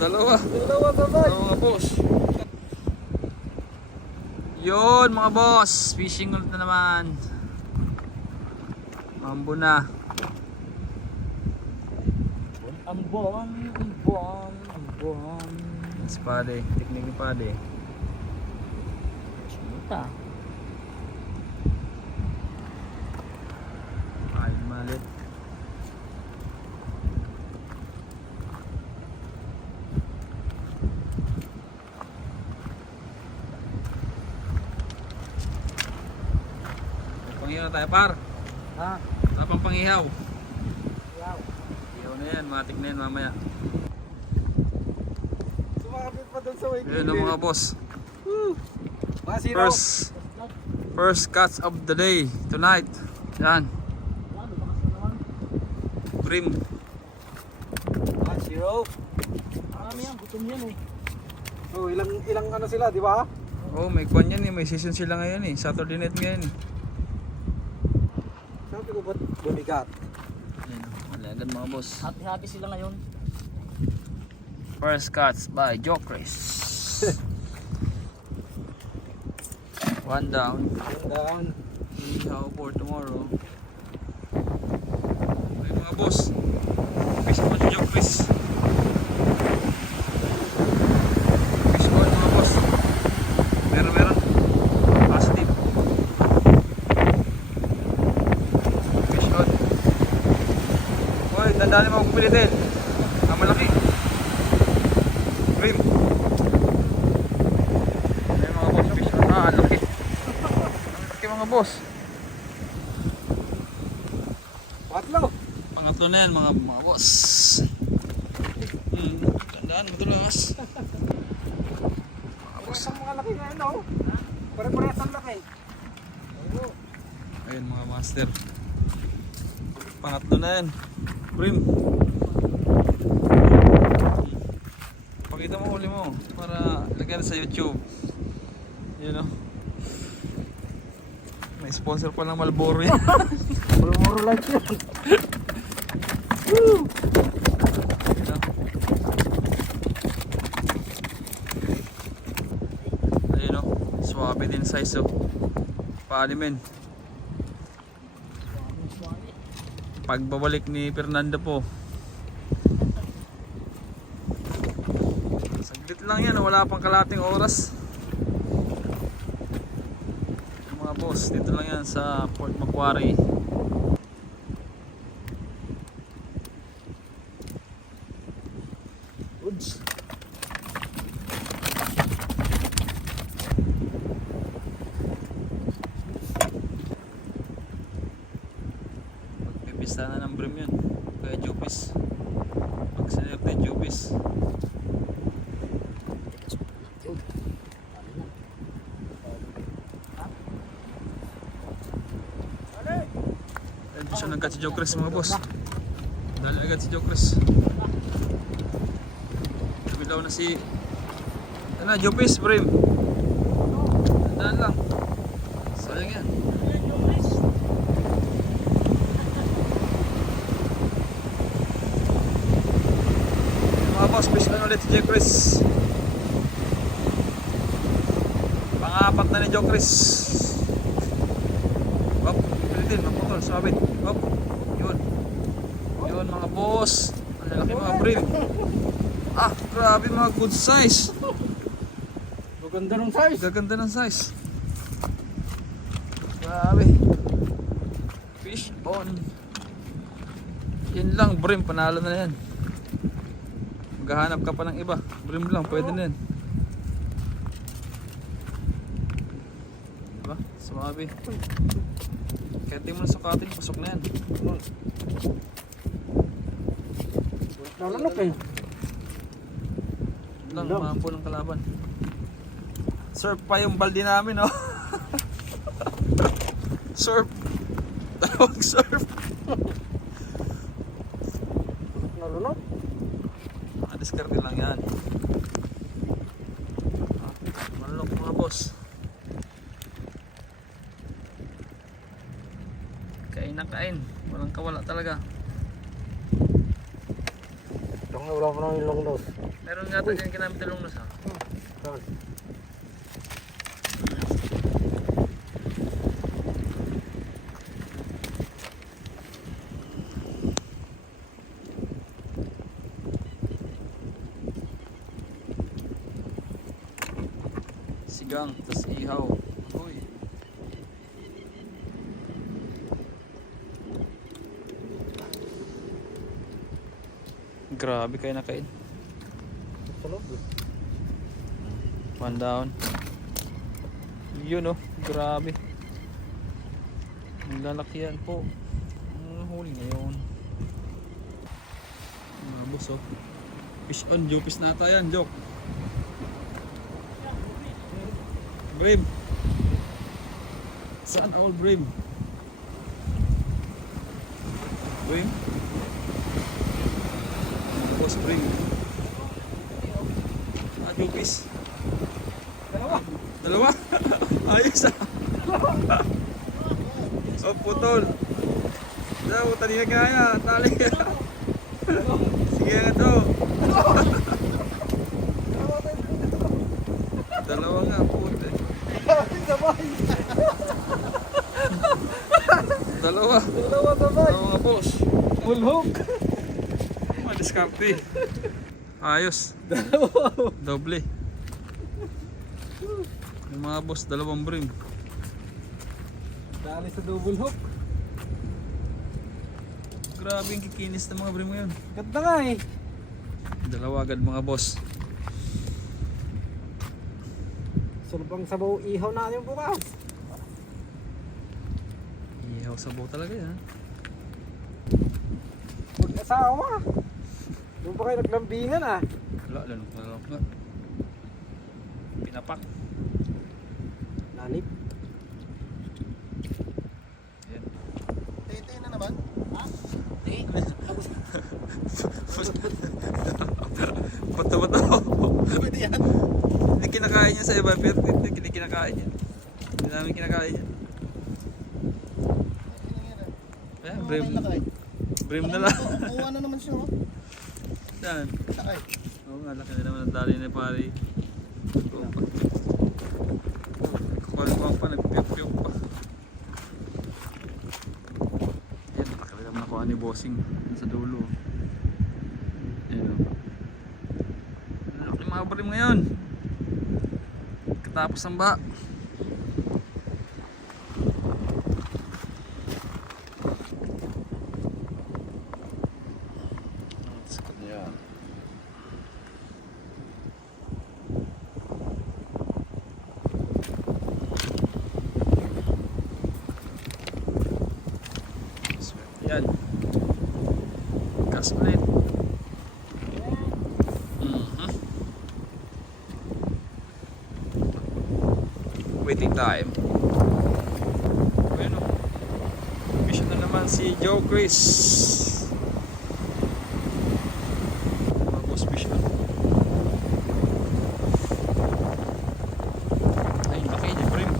Dalawa. Dalawa sabay. Dalawa mga boss. Yun mga boss, fishing ulit na naman. Mambo na. Ambon. Spade, teknik ni Pade. Sinita. Ay, malit. Pangihaw tayo par. Ha? Wala pang pangihaw. Yaw. Ihaw na yan, matik na yan mamaya. Sumakapit pa doon sa way. Yun ang mga boss. Masiraw. First catch of the day tonight. Yan. Brim. Masiraw. Marami yan, gutom yan eh. Oh, ilang ano sila, di ba? Oh, may kwan yan eh. May season sila ngayon eh. Saturday night ngayon eh. Sabi ko ba't bumigat? Yan. Alagan mga boss. Happy sila ngayon. First catch by Jokris. One down. Down. Ihaw for tomorrow. Okay mga boss. Fish on Jokris. Fish on mga boss. Meron. Positive. Fish on. Hoy, tandaan mo kung pilitin. Ang malaki. Brim. Ayun mga boss, fish on. Ah, ang laki. Ang laki mga boss. Patlo. Pangatlo na yan mga boss. Tandaan, madulas. Mga boss. Parehas ang mga laki ngayon, no? Parehas ang laki. Oo. Ayun mga master. Pangatlo na yan. Brim. Pakita mo huli mo para lagyan sa YouTube. Yun o. May sponsor pa ng Marlboro yan. Muro lang yan. Yun o. Ayun o. Swabe din size o. Paalimin. Pagbabalik ni Fernando po. Saglit lang yan, wala pang kalating oras. Mga boss, dito lang yan sa Port Macquarie. Goods. Magpipista na ng brim yun. Kaya Jupis. Pag sinilip na Jupis. Ayun po siya nagkat si Jokris mga boss. Dali agad si Jokris. Nabilaw na si ano, Jupis brim. Daan lang. Sayang yan. Mga boss, fish na ulit si Jokris. Pang-apat na ni Jokris. Hop, pilitin, maputol, sabit. Hop, yun. Yun mga boss. Ang lalaki mga brim. Ah, grabe mga good size. Maganda ng size. Gaganda ng size. Grabe. Fish on. Yan lang, brim, panalo na yan. Maghahanap ka pa ng iba. Brim lang, pwede na yan. Diba? Sumabi. Kaya di mo na sukatin, pasok na yan. Nalanok eh. Yun lang, mahampo ng kalaban. Surf pa yung baldi namin, oh. Surf. Dalawang surf. Nalanok. Diskarte lang yan. Malulok mga boss. Kain na kain. Walang kawala talaga. Wala pa naman yung long nose. Meron nga tayo dyan kinamit na lungnos ha. Saan? Sigang, tas ihaw. Uy. Grabe kayo na kain. Sa loob. One down. Yun oh, grabe. Ang lalakihan po. Ang huli ngayon. Mga boss oh. Fish on, jupis na ata yan, Jok. Brim. Saan all Brim? Brim? Boss Brim. Ah, jupis. Dalawa. Dalawa? Ayos ah. Oh, putol. Daw, tanina kaya. Tali. Sige nga to. Dalawa nga, puto. Sabay. Dalawa. Dalawa sabay. Dalawa nga, boss. Full hook. Madiskarte. Ayos. Dalawa. Doble. Yung mga boss, dalawang Brim. Dali sa double hook. Grabe yung kikinis ng mga Brim ngayon. Ganda nga eh. Dalawa agad mga boss. Sulbang sabaw ihaw natin bukas. Ihaw sabaw talaga yan. Mag-asawa. Doon pa kayo naglambingan ah. Wala, lalong nga. Pinapak. Nanip. Yan. Tete na naman. Ha? Bato-bato. Pwede yan. Hindi kinakain niya sa iba, pero hindi kinakain niya. Hindi namin kinakain niya. Ayan, Brim. Brim na lang. Kuha na naman siya. Saan? Sakay. Oo nga, laki na naman ang dali na pare. Kukwalipang pa, nagpiyok-piyok pa. Ayan, laki na naman nakuha ni Bossing sa dulo. Ayan o. Laki mga Brim ngayon. Katapos ang baha. Sikat niya. Yan. Gas ulit. Waiting time. Bueno. Mission na naman si Joe Chris. Mga boss mission. Ay, laki niya, Brim.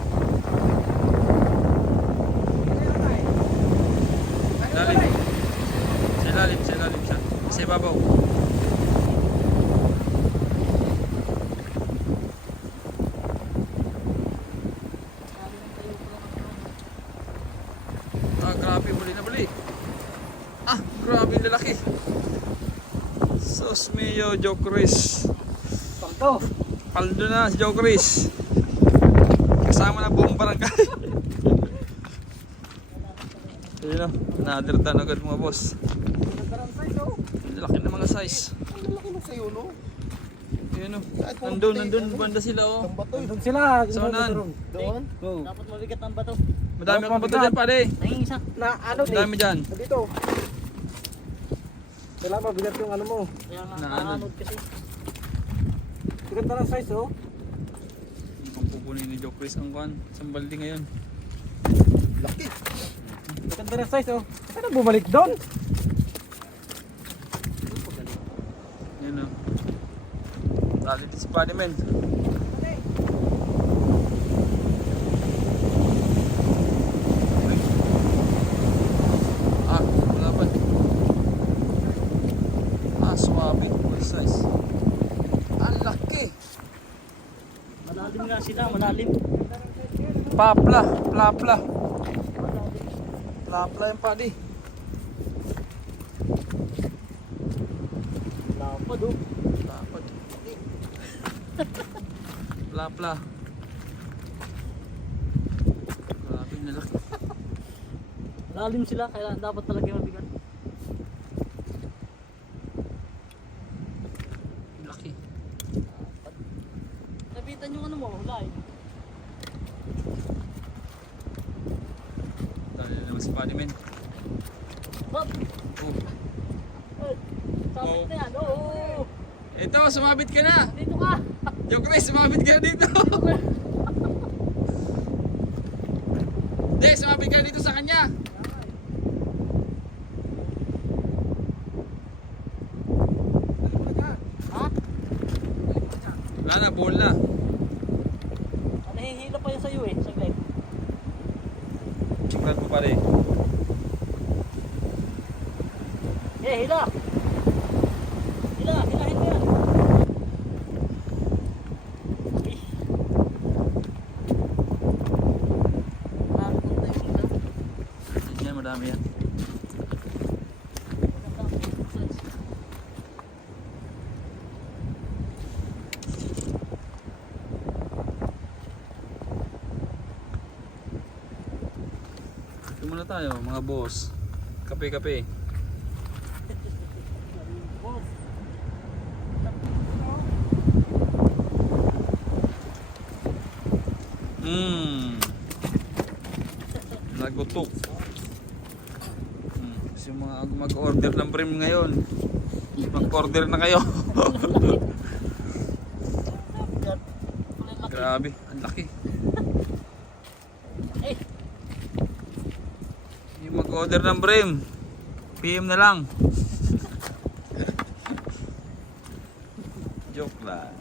Lalim. Sa lalim siya. Sa ibabaw. Ah, grabe, buli na buli. Ah, grabe lalaki. Sus mio, Joe Chris. Pakto. Paldo na si Joe Chris. Kasama na buong barangay. Ayun o, another tan agad mga boss. Nagkaroon size oh. Laki na mga size. Ang laki mo sa'yo no. Ayun o, nandun, banda sila o. Doon sila. Saan? Doon? Oo. Dapat mabigat ang bato. Madami akong bato dyan pare. Nanging isa. Na ano Madami dyan. Dito. Kailangan mabigat yung ano mo. Kaya nga Na ano? nakaanod kasi. Ganda ng size oh. Ang pupunin ni Joe Chris ang kwan. Sambaldi ngayon. Laki. Ganda ng size oh. Ano bumalik doon? Yan o. Tali din si Panimen. Ah, wala pa. Ah, suwabe. size. Ang laki. Malalim nga sila, malalim. Papla, plapla. Plapla yung padi. Lapad oh. Lapad. Plapla. Grabe na laki. Malalim sila, kaya dapat talaga yung mabigat. Laki. Nabitan yung ano mo, hulay. Dali naman si padi men. Bob! Oh. Ay, sabit na yan, oo. Ito, sumabit ka na. Dito ka! Joke na, sumabit ka na dito. Dito ka! Hindi, sumabit ka na dito sa kanya. Ha? Wala na, ball na. Nahihila pa yan sa'yo eh, saglit. Chiklan mo pare. Eh, hila! Hila, hilahin mo yan. Eh. Nakapunta yung hila. Yan, madami yan. Ito muna tayo, mga boss. Kape-kape. Boss. Nagutok. Kasi yung mga mag-order ng brim ngayon. Mag-order na kayo. Grabe, ang laki. Eh, Yung mag-order ng brim, PM na lang. Joke lang.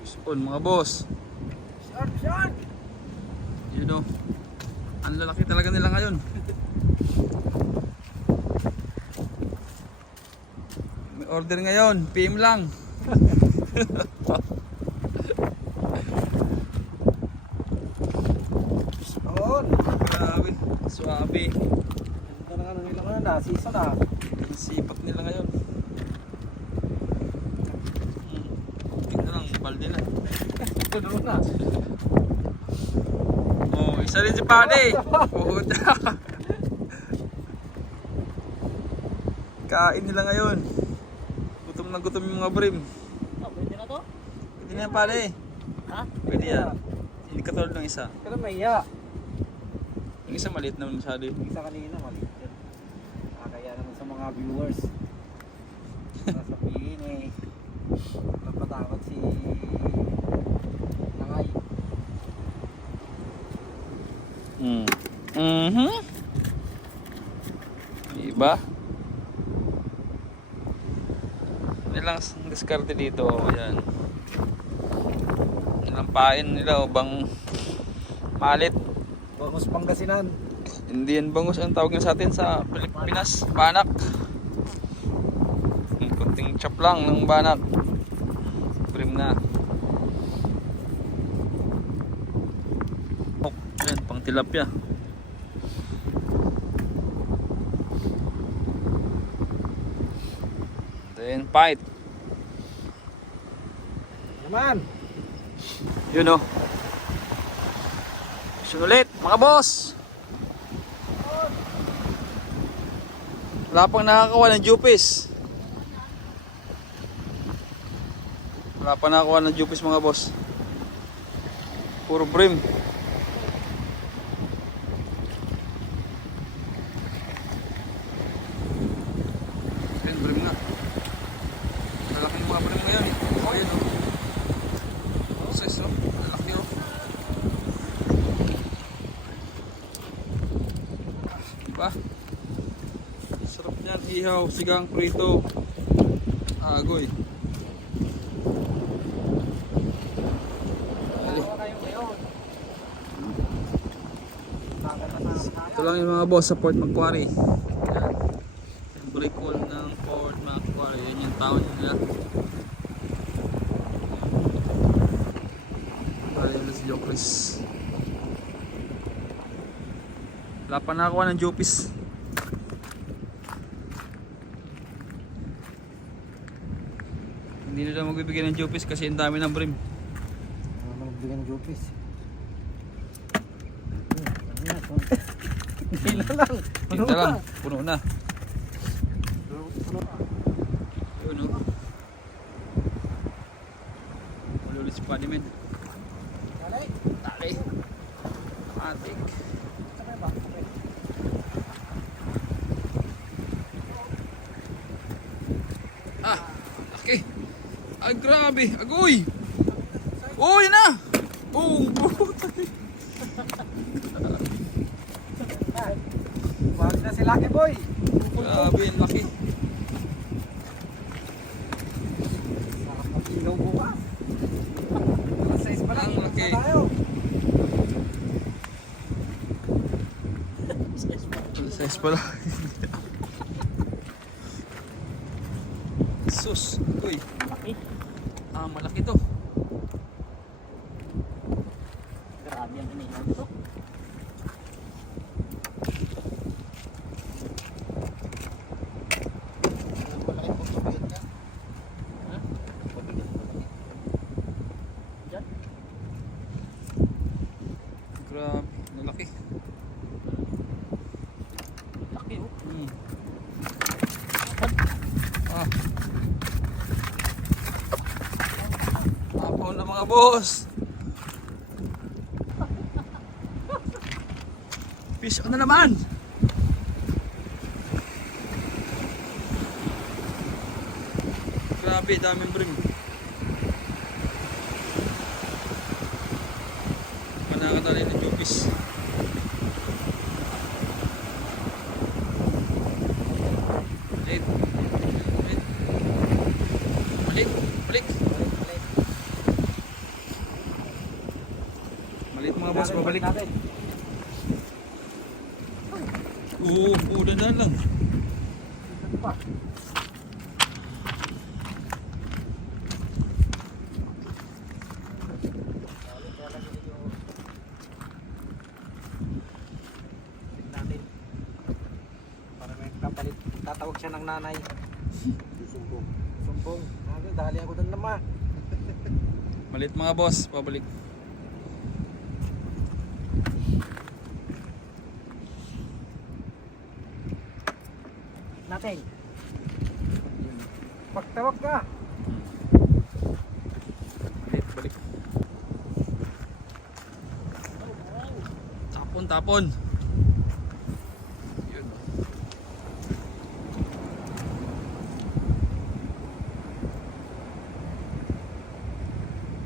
Pispon mga boss. Sharp, sharp! Yun o. Ang lalaki talaga nila ngayon. May order ngayon, PM lang. Noon! Grabe, swabe. Ganda ng ano nila ngayon, season ah. Ang sipat nila ngayon. Tingnan lang, balde na. Ito na. Oh, isa rin si Paddy. Puta. Kain nila ngayon. Gutom na gutom yung mga brim. oh, pwede na to? Pwede na yan, Paddy. Ha? Pwede yan. Hindi katulad ng isa. Kaya mahiya. Yung isa maliit naman masyado. Yung isa kanina, maliit yan. Kaya naman sa mga viewers. Sasabihin eh. Magpatakot si Nangay. Diba? Nilang diskarte dito. Ayan. Nilang pain nila o bang malit. Bangus Pangasinan. Hindi yan bangus ang tawag sa atin sa Pilipinas. Banak. Kunting chop lang ng banak. Prim na. Oh, yan, pang tilapia. Then fight. Naman. Yun o. Sulit mga boss. Wala pang nakakawa ng jupis. Wala pang nakakawa ng jupis mga boss. Puro brim. Ayun, brim nga. Malaki yung mga brim ngayon. O, ayun o. Size o. Malaki o. Diba? Sarap niyan, ihaw, sigang, prito, agoy. Ito lang yung mga boss sa Port Macquarie. Yan. Yung break wall ng Port Macquarie. Yan yung town nila. Ayun na si Jokris. Wala pa nakakuha ng Jopis. Hindi na daw magbibigay ng Jopis kasi ang dami ng brim. Magbigyan ng Jopis. Tinta lang. Tinta lang, puno na. Yun o. Ulit si Padimen. Tali. Matik. Ah, laki. Ay, grabe. Agoy. Oh, yan na. Oh, Wag na si Lucky Boy. grabe, ang laki. Sarap ng ilaw bukas. Alas 6 pa lang. Ang laki. Na tayo. Size pala. Sus. Uy. Laki. Ah, malaki to. Grabe ang inihaw nito. Diyan. Grabe, malaki. Laki oh. Hmm. Ah. Apaw na mga boss. Fish on na naman. Grabe, daming brim. Manakatali ng Jopis. Malit. Malit. Malit. Balik. Malit mga boss, babalik. Oo, dadaan lang. Natin. Para may kapalit. Tatawag siya ng nanay. Sumbong. Sumbong. Dali ako doon naman. Malit mga boss, pabalik. Natin. Pagtawag ka. Malit, balik. Tapon, tapon. Yun.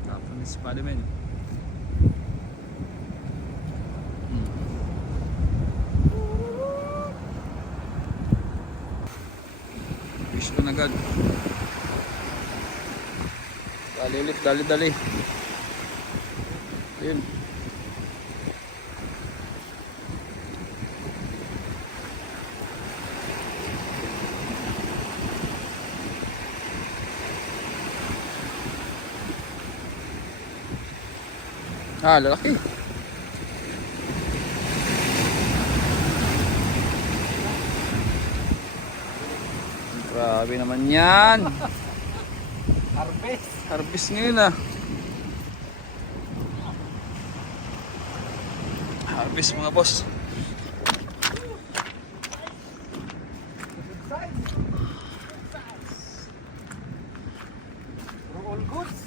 Tapon ni Spiderman. Fish on agad. Dali ulit, dali. Yun. Ah, lalaki. Grabe naman yan. Harvest. Harvest ngayon ah. Harvest mga boss. All goods.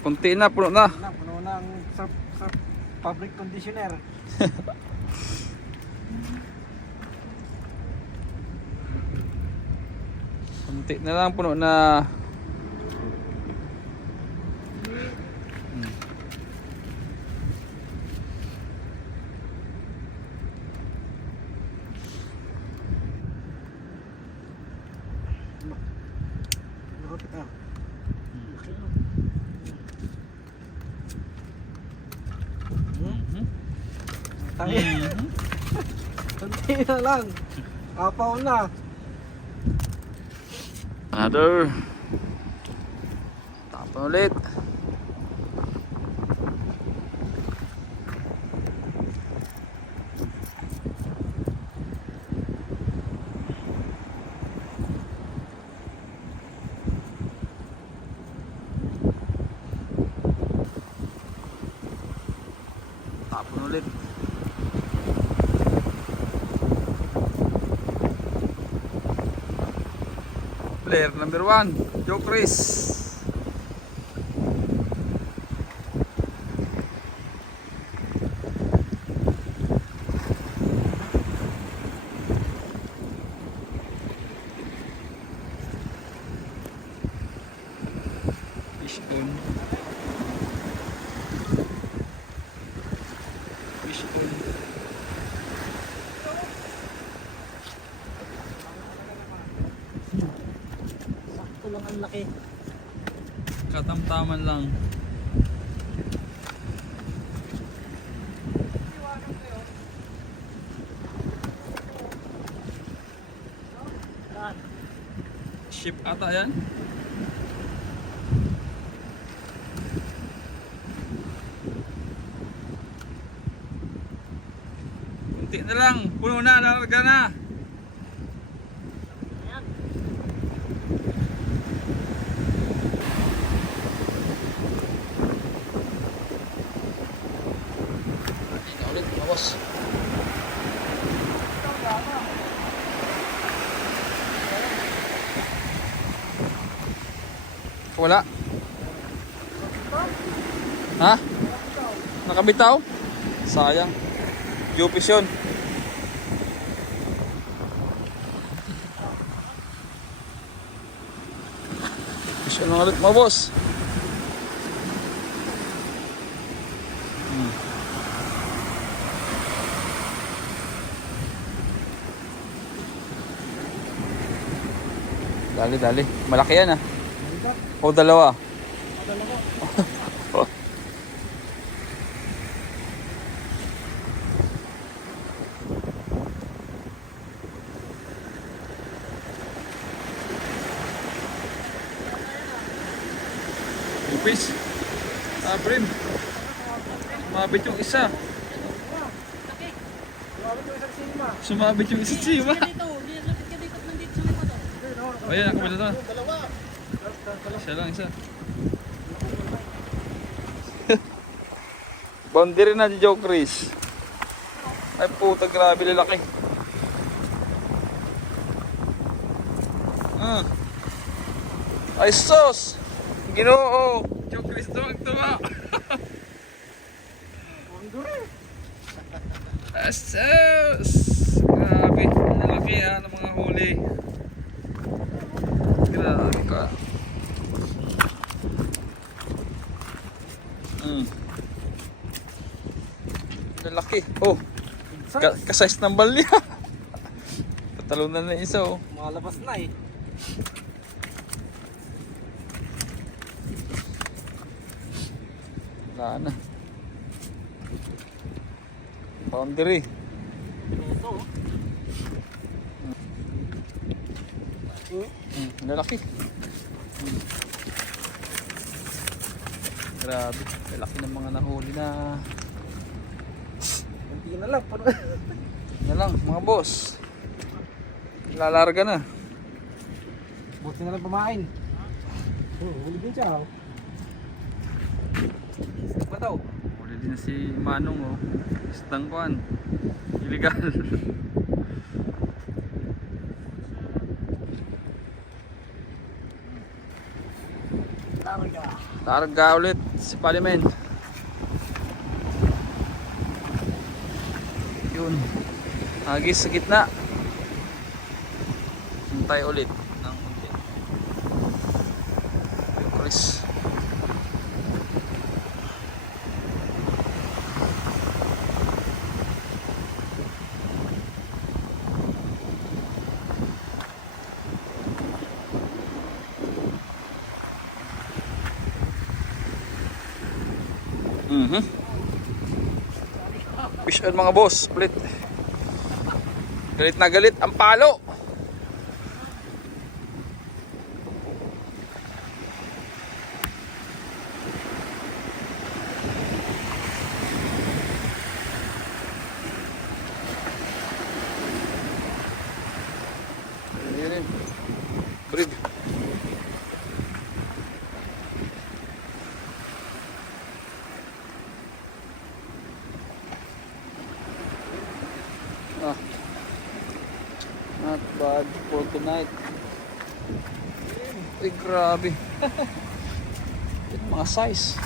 Kunti na, puno na. Puno na ang sa fabric conditioner. Kunti na lang, puno na. Tangi. Konti na lang. Kapaw na. Another. Tapon ulit. Tapon ulit. Player number 1, Joe Chris. Fish on. Fish on. Sakto lang ang laki. Katamtaman lang. Saan? Ship ata yan. Kunti na lang. Puno na. Larga na. Ayan. Tingnan ulit mga boss. Wala. Ha? Nakabitaw? Sayang. Jupis yun. Fish on ulit mga boss. Dali, dali. Malaki yan ah. O dalawa. Upis. Brim. Sumabit yung isa. Sumabit yung isa sima. Dito, lapit ka dito, nandito sa likod. O yan, nakabila to. Isa lang, isa. Boundary na si Joe Chris. Ay puta, grabe lalaki. Ay sos! Ginoo! Joe Chris tuwag-tuwa! Asos! Grabe, lalaki ng mga huli. Grabe ka. Lalaki. Oh, kasize ng balya. Patalunan na isa oh. Malabas na eh. Wala na. Boundary. Ito, Lalaki. Grabe, lalaki ng mga nahuli na. Konti na lang. Na lang, mga boss. Lalarga na. Buti na lang pumain. Huli din siya. Isip ba daw? Huli din si Manong oh. Istang kuan. Illegal. larga. Larga ulit si Palimen. Yun. Agis sa gitna. Hintay ulit ng unti. Yung Chris. Fish on mga boss, split. Galit na galit ang palo. Ayan. Breed. Ah. Not bad for tonight. Ay, grabe. Ito mga size.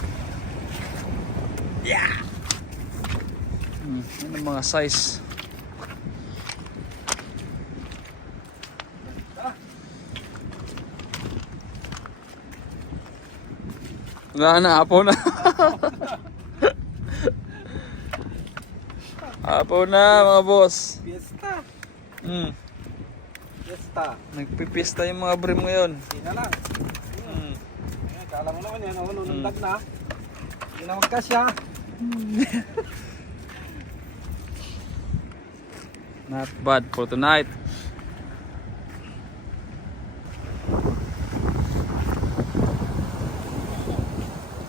Yeah! Yan ang mga size. Wala na, apo na. Apo na mga boss. Fiesta. Hmm. Fiesta. Nagpipista yung mga brim ngayon. Hindi na lang. Kala mo naman yan, nunundag na. Hindi na magkasya. Not bad for tonight.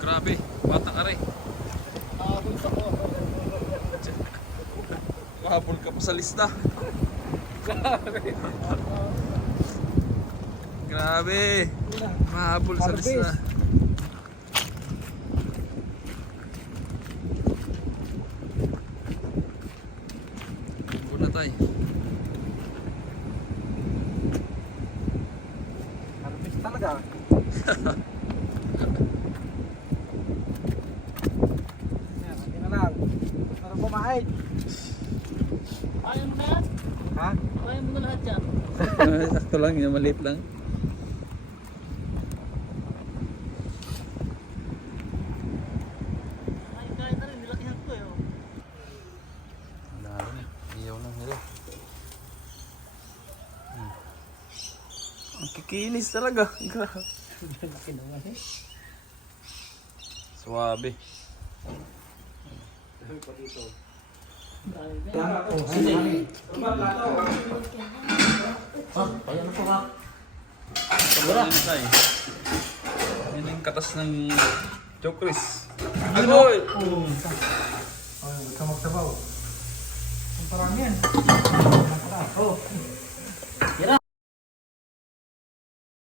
Grabe, bata ka rin. Mahabol ka pa sa lista. Grabe. Mahabol sa lista. Una tayo. Harvest talaga. Yan, hindi na lang. Pero kumain. Kaya mo na yan? Ha? Kaya mo na lahat yan? Sakto lang, yung maliit lang. Kaya na rin, nilakihan ko eh. Oh. Lalo na, iyaw lang nila. Ang kikinis talaga. Grabe. Laki naman eh. Suwabe. Ayan po ha. Sobra. Yan yung katas ng chokris. Agoy! Huwag ka magsabaw. Ang parang yan. Yan na.